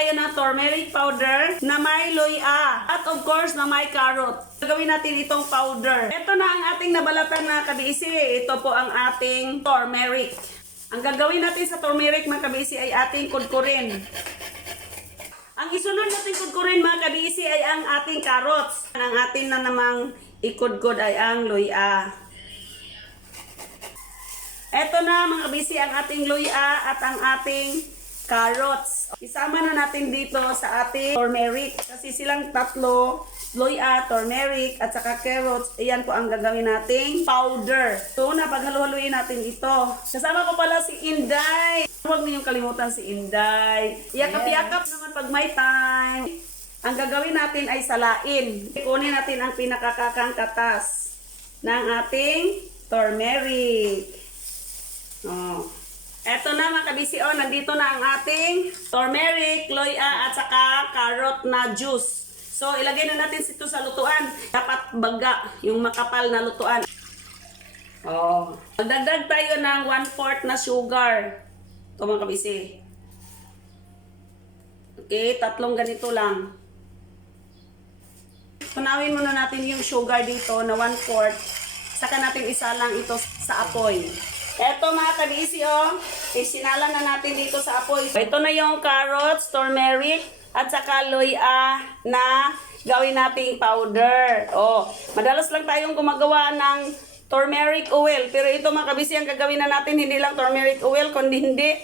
tayo ng turmeric powder na may luya at of course na may carrot. Gagawin natin itong powder. Ito na ang ating nabalatan na kabisi. Ito po ang ating turmeric. Ang gagawin natin sa turmeric mga kabisi ay ating kudkurin. Ang isunod natin kudkurin mga kabisi ay ang ating carrots. Ang atin na namang ikudkod ay ang luya. Ito na mga kabisi ang ating luya at ang ating carrots. Isama na natin dito sa ating turmeric. Kasi silang tatlo, luya, turmeric, at saka carrots, ayan po ang gagawin nating powder. So na, paghalu-haluin natin ito. Kasama ko pala si Inday. Huwag niyong kalimutan si Inday. Yakap-yakap naman pag may time. Ang gagawin natin ay salain. Kunin natin ang pinakakakang katas ng ating turmeric. Oh. Eto na mga kabisi, nandito na ang ating turmeric, luya at saka carrot na juice. So ilagay na natin ito sa lutuan. Dapat baga, yung makapal na lutuan. Magdagdag tayo ng 1/4 na sugar. Ito mga kabisi. Okay, tatlong ganito lang. Tunawin muna natin yung sugar dito na 1/4. Saka natin isa lang ito sa apoy. Eto mga kabisi, isinalang na natin dito sa apoy. Ito na yung carrots, turmeric, at saka luya na gawin nating powder. Madalas lang tayong gumagawa ng turmeric oil. Pero ito mga kabisi, ang gagawin na natin, hindi lang turmeric oil, kundi hindi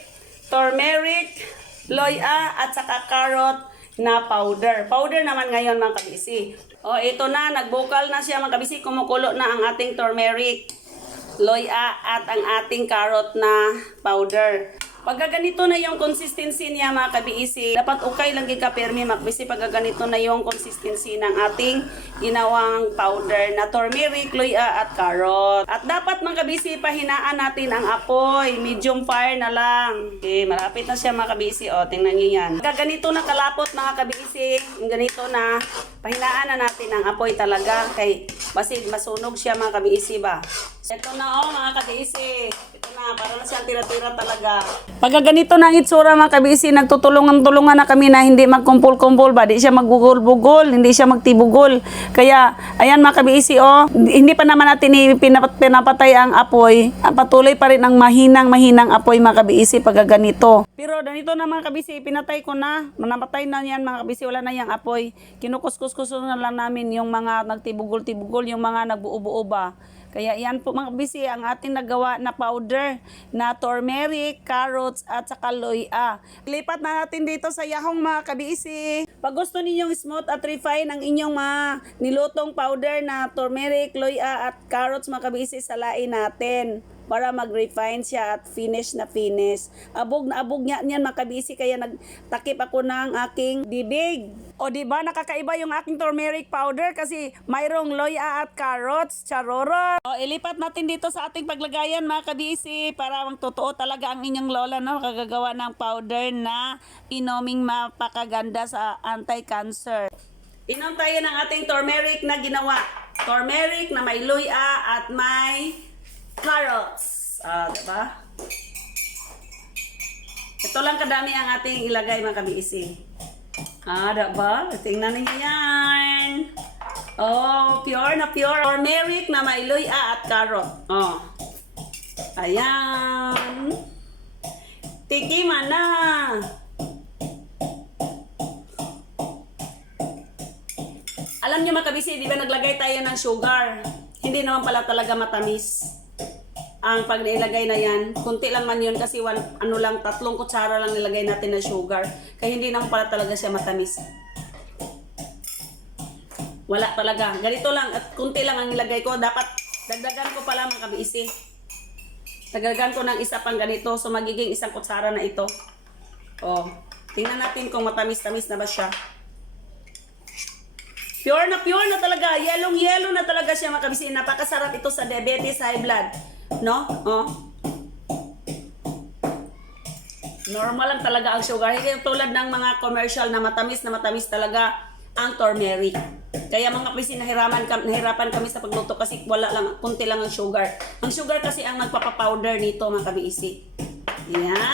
turmeric, luya, at saka carrot na powder. Powder naman ngayon mga kabisi. Ito na, nagbukal na siya mga kabisi, kumukulo na ang ating turmeric, luya at ang ating carrot na powder. Pagka ganito na yung consistency niya mga kabiisi, dapat okay lang gika-permi makbisi pagka ganito na yung consistency ng ating ginawang powder na turmeric, luya at carrot. At dapat mga kabisi, pahinaan natin ang apoy, medium fire na lang. Okay, malapit na siya mga kabisi. Tingnan niyo yan. Pagka ganito na kalapot mga kabisi, ganito na, pahinaan na natin ang apoy talaga kay basid masunog siya mga kabisi ba. Ito na mga kabisi. Ito na, para na siyang tira-tira talaga. Pagka ganito na ang itsura mga kabisi, nagtutulungan-tulungan na kami na hindi magkumpul-kumpul ba. Di siya magbugol-bugol, hindi siya magtibugol. Kaya, ayan mga kabisi, hindi pa naman natin pinapatay ang apoy. Patuloy pa rin ang mahinang apoy mga kabisi pagka ganito. Pero ganito na mga kabisi, pinatay ko na. Napatay na yan mga kabisi, wala na yung apoy. Kinukuskus-kus na lang namin yung mga nagtibugol-tibugol, yung mga nagbuo-buo ba. Kaya yan po mga kabisi ang ating nagawa na powder na turmeric, carrots at saka luya. Lipat na natin dito sa yahong mga kabisi. Pag gusto ninyong smooth at refine ang inyong mga nilutong powder na turmeric, luya at carrots mga kabisi, salain natin para mag-refine siya at finish na finish. Abog na abog niya niyan mga kabisi, kaya nagtakip ako ng aking bibig. Diba nakakaiba yung aking turmeric powder kasi mayroong luya at carrots, charorot. Ilipat natin dito sa ating paglagayan mga kabisi para magtotoo talaga ang inyong lola kagagawa ng powder na inoming mapakaganda sa anti-cancer. Inom tayo ng ating turmeric na ginawa. Turmeric na may luya at may carrots. Diba? Ito lang kadami ang ating ilagay mga kabisi. Diba? Tingnan ninyo yan. Pure na pure. Turmeric na may luya at carrot. Ayan. Tikiman na. Alam niyo mga kabisi, di ba naglagay tayo ng sugar? Hindi naman pala talaga matamis. Ang pag nailagay na yan, kunti lang man yun kasi tatlong kutsara lang nilagay natin na sugar. Kaya hindi naman pala talaga siya matamis. Wala talaga. Ganito lang at kunti lang ang nilagay ko. Dapat dagdagan ko pala mga kabisi. Dagdagan ko ng isa pang ganito. So magiging isang kutsara na ito. Tingnan natin kung matamis-tamis na ba siya. Pure na talaga. Yellow na talaga siya mga kabisi. Napakasarap ito sa diabetes, high blood. No? Normal lang talaga ang sugar. Hindi tulad ng mga commercial na matamis talaga ang turmeric. Kaya mga kabisi, nahirapan kami sa pagluto kasi kunti lang ang sugar. Ang sugar kasi ang nagpapapowder nito mga kabisi. Yan.